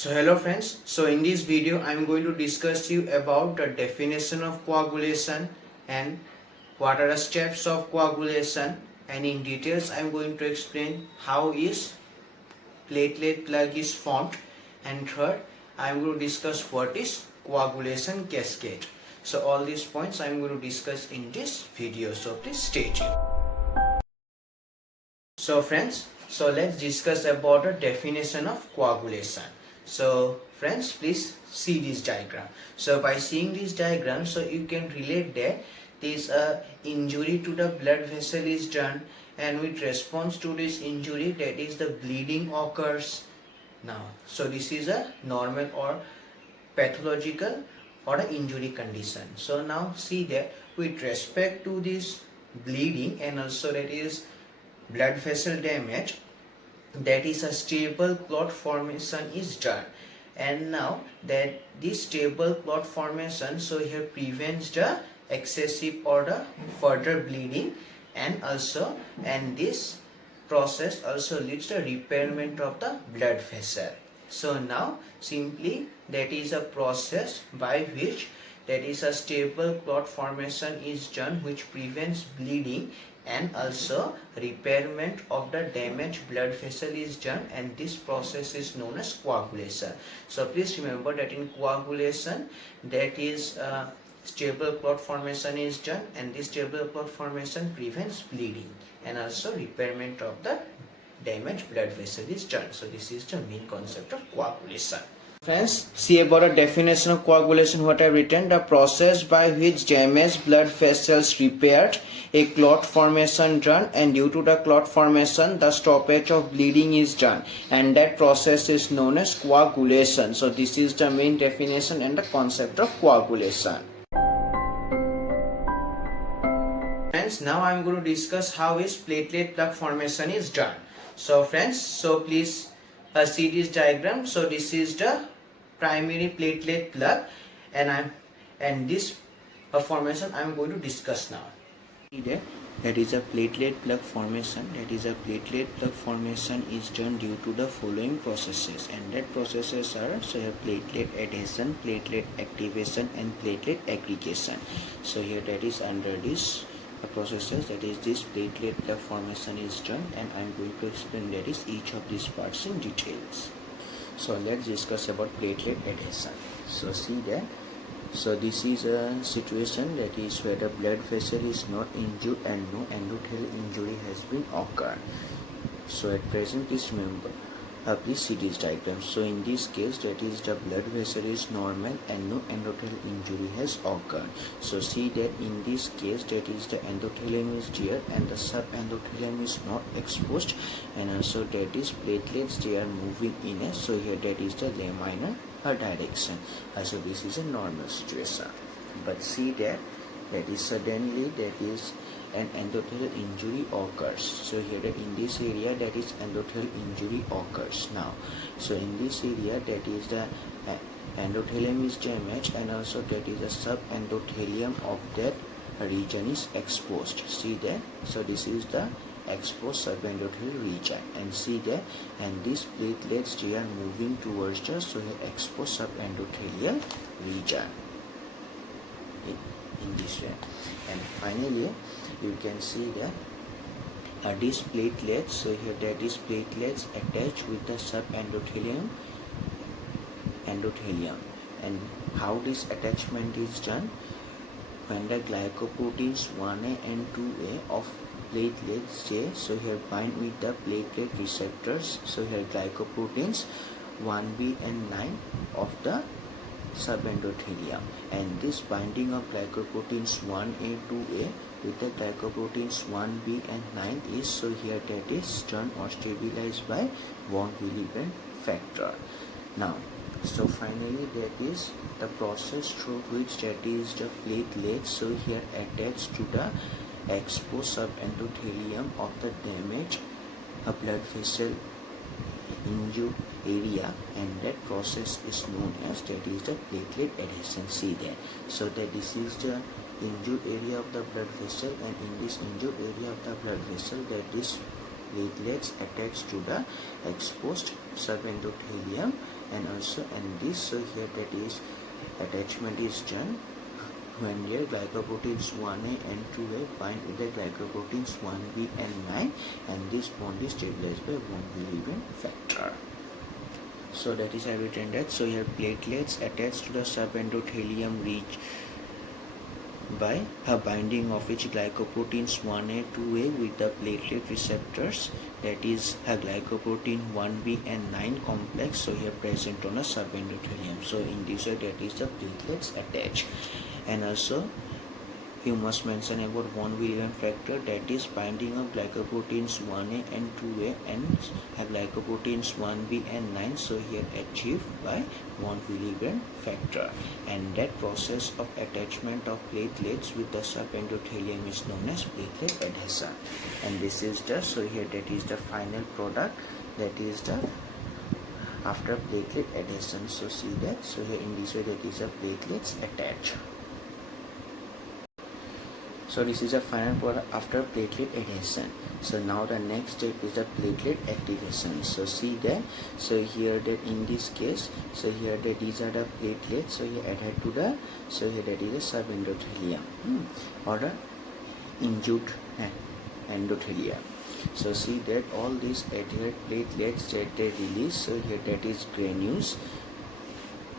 So hello friends, so in this video I am going to discuss you about the definition of coagulation and what are the steps of coagulation, and in details I am going to explain how is platelet plug is formed, and third I am going to discuss what is coagulation cascade. So all these points I am going to discuss in this video, so please stay tuned. So friends, so let's discuss about the definition of coagulation. So friends, please see this diagram. So by seeing this diagram, so you can relate that this injury to the blood vessel is done, and with response to this injury, that is the bleeding occurs. Now, so this is a normal or pathological or an injury condition. So now see that with respect to this bleeding and also that is blood vessel damage, that is a stable clot formation is done, and now that this stable clot formation, so here prevents the excessive or the further bleeding, and this process also leads to repairment of the blood vessel. So now simply that is a process by which that is a stable clot formation is done, which prevents bleeding, and also repairment of the damaged blood vessel is done, and this process is known as coagulation. So please remember that in coagulation, that is stable clot formation is done, and this stable clot formation prevents bleeding, and also repairment of the damaged blood vessel is done. So this is the main concept of coagulation. Friends, see about a definition of coagulation what I have written: the process by which damaged blood vessels repaired, a clot formation done, and due to the clot formation the stoppage of bleeding is done, and that process is known as coagulation. So this is the main definition and the concept of coagulation. Friends, now I am going to discuss how is platelet plug formation is done. So friends, so please see this diagram. So this is the primary platelet plug, and this formation I am going to discuss now. That is a platelet plug formation. That is a platelet plug formation is done due to the following processes, and that processes are so here platelet adhesion, platelet activation, and platelet aggregation. So here that is under this processes, that is this platelet plug formation is done, and I am going to explain that is each of these parts in details. So let's discuss about platelet adhesion. So see that, so this is a situation that is where the blood vessel is not injured and no endothelial injury has been occurred. So at present, please remember, please see this diagram. So in this case, that is the blood vessel is normal and no endothelial injury has occurred. So see that in this case, that is the endothelium is there and the subendothelium is not exposed, and also that is platelets, they are moving in a, so here that is the laminar direction. So this is a normal situation. But see that is suddenly that is an endothelial injury occurs. So here in this area, that is endothelial injury occurs now. So in this area, that is the endothelium is damaged, and also that is the subendothelium of that region is exposed. See that, so this is the exposed subendothelial region, and see that, and these platelets, they are moving towards the so here exposed subendothelial region in this way. And finally you can see that these platelets, so here that is platelets attached with the subendothelium and how this attachment is done: when the glycoproteins 1A and 2A of platelets J, so here bind with the platelet receptors, so here glycoproteins 1B and 9 of the subendothelium, and this binding of glycoproteins 1A 2A with the glycoproteins 1B and 9 is, so here that is done or stabilized by von Willebrand factor. Now, so finally that is the process through which that is the platelets, so here attached to the exposed subendothelium of the damaged blood vessel injured area, and that process is known as that is the platelet adhesion. See that, so that this is the injured area of the blood vessel, and in this injured area of the blood vessel, that this platelets attached to the exposed subendothelium and also and this, so here that is attachment is done when your glycoproteins 1A and 2A bind with the glycoproteins 1B and 9, and this bond is stabilized by von Willebrand factor. So that is I have written that. So here platelets attached to the subendothelium reach by a binding of which glycoproteins 1A 2A with the platelet receptors, that is a glycoprotein 1B and 9 complex, so here present on a subendothelium. So in this way that is the platelets attached. And also you must mention about von Willebrand factor, that is binding of glycoproteins 1A and 2A and glycoproteins 1B and 9, so here achieved by von Willebrand factor. And that process of attachment of platelets with the subendothelium is known as platelet adhesion. And this is the, so here that is the final product, that is the after platelet adhesion. So see that, so here in this way that is the platelets attached. So this is a final product after platelet adhesion. So now the next step is the platelet activation. So see that, so here that in this case, so here that these are the platelets, so here adhered to the, so here that is a subendothelium or the injured endothelium. So see that all these adhered platelets that they release, so here that is granules.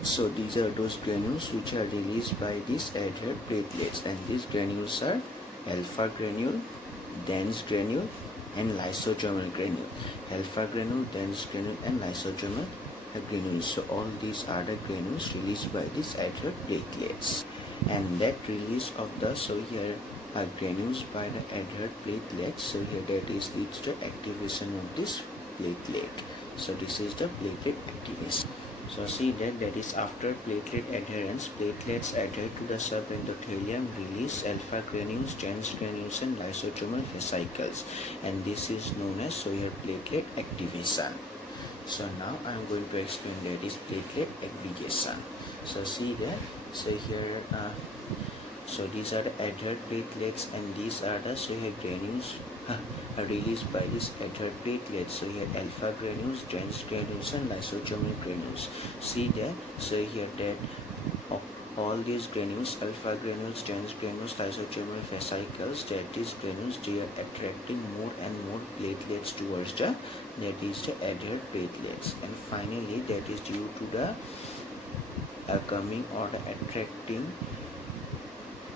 So these are those granules which are released by these adhered platelets, and these granules are alpha granule, dense granule and lysosomal granule. Alpha granule, dense granule and lysosomal granules. So all these are the granules released by these adhered platelets. And that release of the, so here are granules by the adhered platelets, so here that is leads to activation of this platelet. So this is the platelet activation. So see that is after platelet adherence, platelets adhere to the subendothelium release alpha granules, dense granules and lysosomal fascicles, and this is known as, so here platelet activation. So now I am going to explain that is platelet aggregation. So see that, so here so these are the adhered platelets and these are the, so here granules are released by this adhered platelets. So here alpha granules, dense granules and lysosomal granules. See there, so here that all these granules, alpha granules, dense granules, lysosomal fascicles, that is granules, they are attracting more and more platelets towards the, that is the adhered platelets, and finally that is due to the coming or the attracting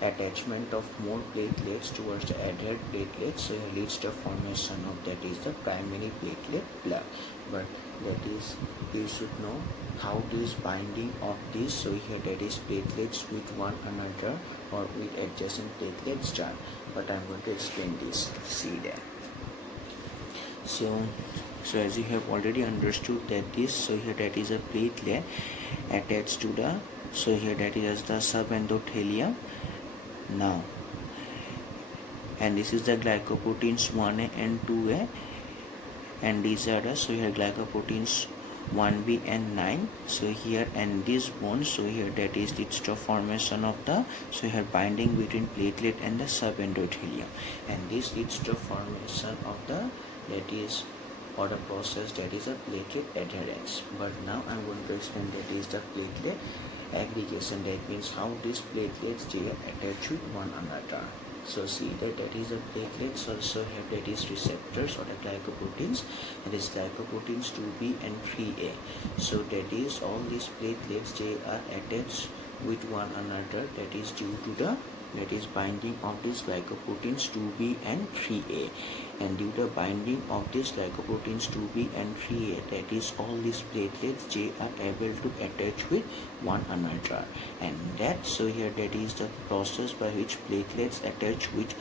attachment of more platelets towards the adhered platelets, so it leads to formation of, that is the primary platelet plug. But that is, you should know how this binding of this, so here that is platelets with one another or with adjacent platelets done, but I am going to explain this. See there. So as you have already understood that this, so here that is a platelet attached to the, so here that is the subendothelium now, and this is the glycoproteins 1A and 2A, and these are the, so here glycoproteins 1B and 9, so here, and this bond, so here that is leads to formation of the, so here binding between platelet and the subendothelium, and this leads to formation of the, that is, or the process that is a platelet adherence. But now I am going to explain that is the platelet aggregation. That means how these platelets, they are attached with one another. So see that is the platelets also have, that is receptors or the glycoproteins, that is glycoproteins 2B and 3A. So that is all these platelets, they are attached with one another, that is due to the, that is binding of these glycoproteins 2B and 3A, and due to binding of these glycoproteins 2B and 3A, that is all these platelets, they are able to attach with one another, and that, so here that is the process by which platelets attach with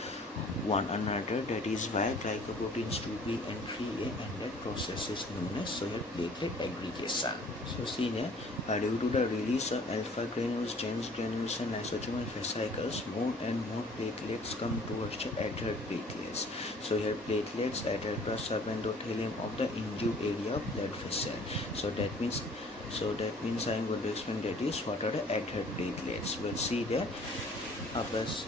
one another, that is via glycoproteins 2B and 3A, and that process is known as, so here platelet aggregation. So see there, due to the release of alpha granules, dense granules and lysosomal fascicles, more and more platelets come towards the adhered platelets. So here platelets adhere to the subendothelium of the injured area of blood vessel. So that means I am going to explain that is what are the adhered platelets. We'll see there. Plus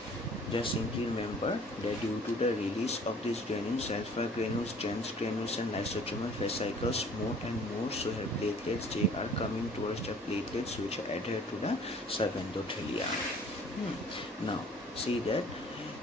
just simply remember that due to the release of these granules, alpha granules, Jans granules and lysosomal vesicles, more and more so here platelets, they are coming towards the platelets which are adhered to the subendothelia. Now see that,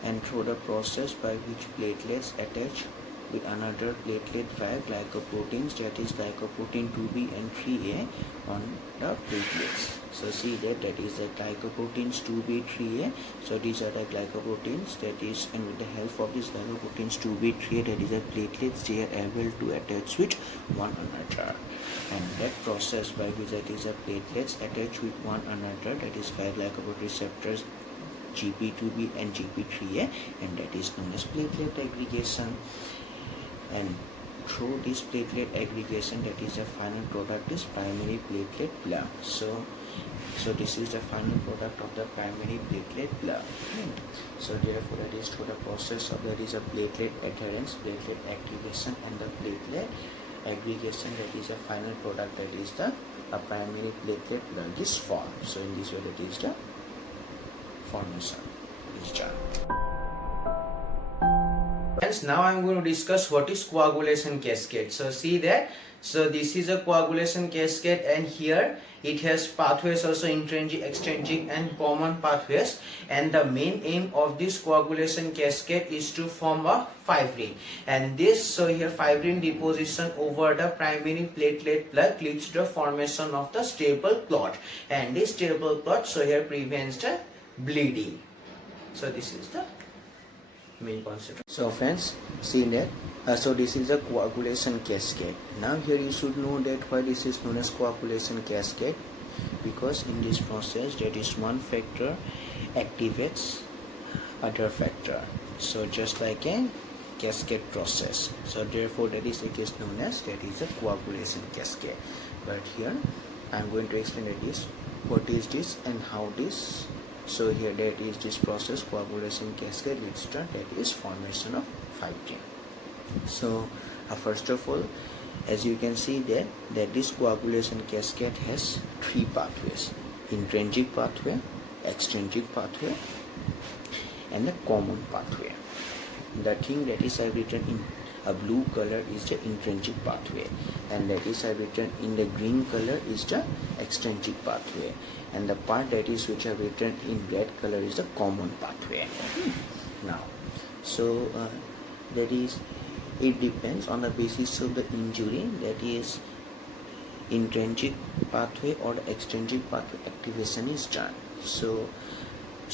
and through the process by which platelets attach with another platelet via glycoproteins, that is glycoprotein 2b and 3a on the platelets. So see that is the glycoproteins 2b 3a. So these are the glycoproteins, that is, and with the help of these glycoproteins 2b 3a, that is the platelets, they are able to attach with one another. And that process by which that is the platelets attach with one another, that is via glycoprotein receptors GP2B and GP3A, and that is known as platelet aggregation. And through this platelet aggregation, that is the final product is primary platelet blood. So this is the final product of the primary platelet blood. So therefore that is through the process of that is a platelet adherence, platelet activation and the platelet aggregation, that is the final product, that is the primary platelet blood is formed. So in this way that is the formation is done. Friends, now I'm going to discuss what is coagulation cascade. So see that, so this is a coagulation cascade, and here it has pathways also, intrinsic, extrinsic and common pathways, and the main aim of this coagulation cascade is to form a fibrin, and this, so here fibrin deposition over the primary platelet blood leads to the formation of the stable clot, and this stable clot, so here prevents the bleeding. So this is the main concept. So friends, see that so this is a coagulation cascade. Now here you should know that why this is known as coagulation cascade, because in this process that is one factor activates other factor, so just like a cascade process. So therefore that is, it is known as, that is a coagulation cascade. But here I am going to explain it is what is this and how this. So here that is this process, coagulation cascade, leads to that is formation of fibrin. So first of all, as you can see that this coagulation cascade has three pathways: intrinsic pathway, extrinsic pathway and the common pathway. The thing that is written in a blue color is the intrinsic pathway, and that is written in the green color is the extrinsic pathway, and the part that is which are written in red color is the common pathway. Now so that is, it depends on the basis of the injury, that is intrinsic pathway or the extrinsic pathway activation is done. So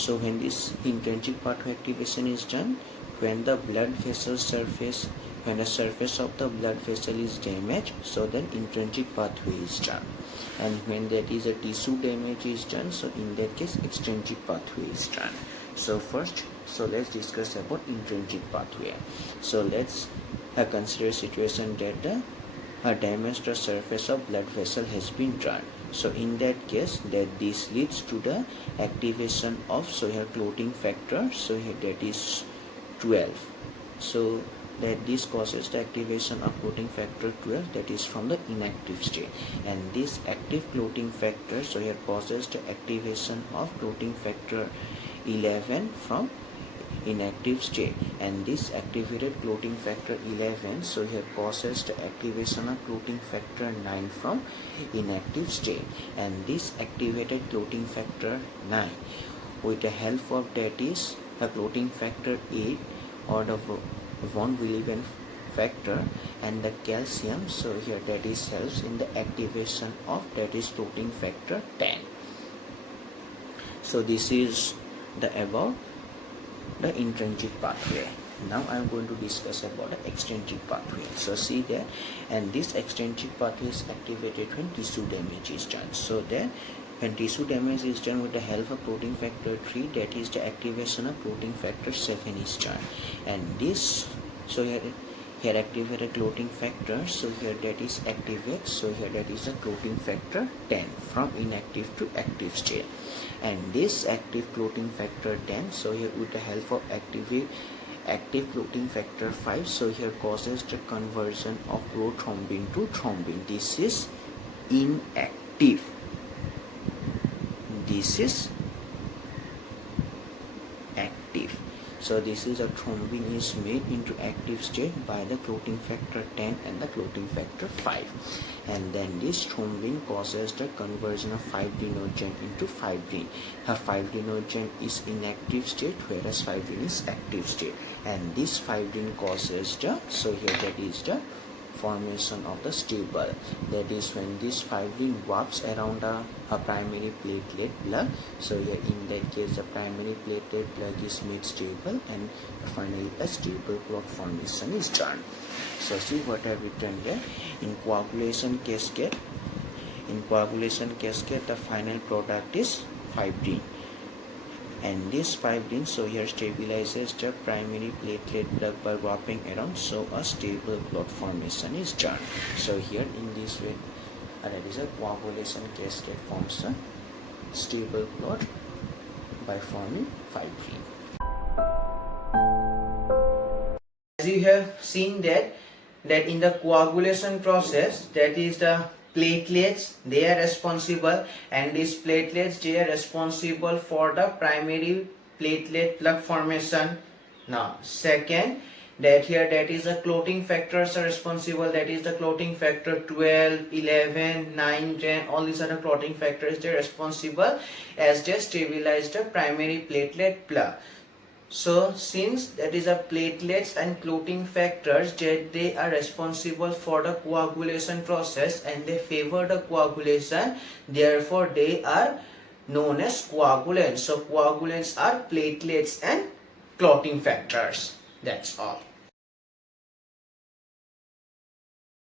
when this intrinsic pathway activation is done, when the blood vessel surface, when the surface of the blood vessel is damaged, so then intrinsic pathway is done. And when that is a tissue damage is done, so in that case extrinsic pathway is done. So first, so let's discuss about intrinsic pathway. So let's consider situation that a damage to surface of blood vessel has been done. So in that case, that this leads to the activation of, so here clotting factor, so here that is 12. So that this causes the activation of clotting factor 12, that is from the inactive state, and this active clotting factor, so here causes the activation of clotting factor 11 from inactive state, and this activated clotting factor 11, so here causes the activation of clotting factor 9 from inactive state, and this activated clotting factor 9 with the help of that is a clotting factor 8 or the von Willebrand factor and the calcium, so here that is helps in the activation of that is clotting factor 10. So this is the about the intrinsic pathway. Now I am going to discuss about the extrinsic pathway. So see there, and this extrinsic pathway is activated when tissue damage is done. So then when tissue damage is done with the help of clotting factor 3, that is the activation of clotting factor 7 is done, and this, so here activated clotting factor, so here that is activates, so here that is the clotting factor 10 from inactive to active state, and this active clotting factor 10, so here with the help of active clotting factor 5, so here causes the conversion of prothrombin to thrombin. This is inactive. This is active. So this is a thrombin is made into active state by the clotting factor 10 and the clotting factor 5, and then this thrombin causes the conversion of 5-adenogen into fibrin. A 5-adenogen is inactive state whereas fibrin is active state, and this fibrin causes the, so here that is the formation of the stable. That is when this fibrin wraps around a primary platelet plug. So here in that case the primary platelet plug is made stable, and finally a stable clot formation is done. So see what I have written there. In coagulation cascade, the final product is fibrin, and this fibrin, so here stabilizes the primary platelet plug by wrapping around, so a stable clot formation is done. So here in this way, that is a coagulation cascade forms a stable clot by forming fibrin. As you have seen that in the coagulation process, that is the platelets, they are responsible, and these platelets, they are responsible for the primary platelet plug formation. Now second, that here that is the clotting factors are responsible, that is the clotting factor 12, 11, 9, 10, all these are the clotting factors, they are responsible as they stabilize the primary platelet plug. So since that is a platelets and clotting factors, that they are responsible for the coagulation process and they favor the coagulation, therefore they are known as coagulants. So coagulants are platelets and clotting factors. That's all.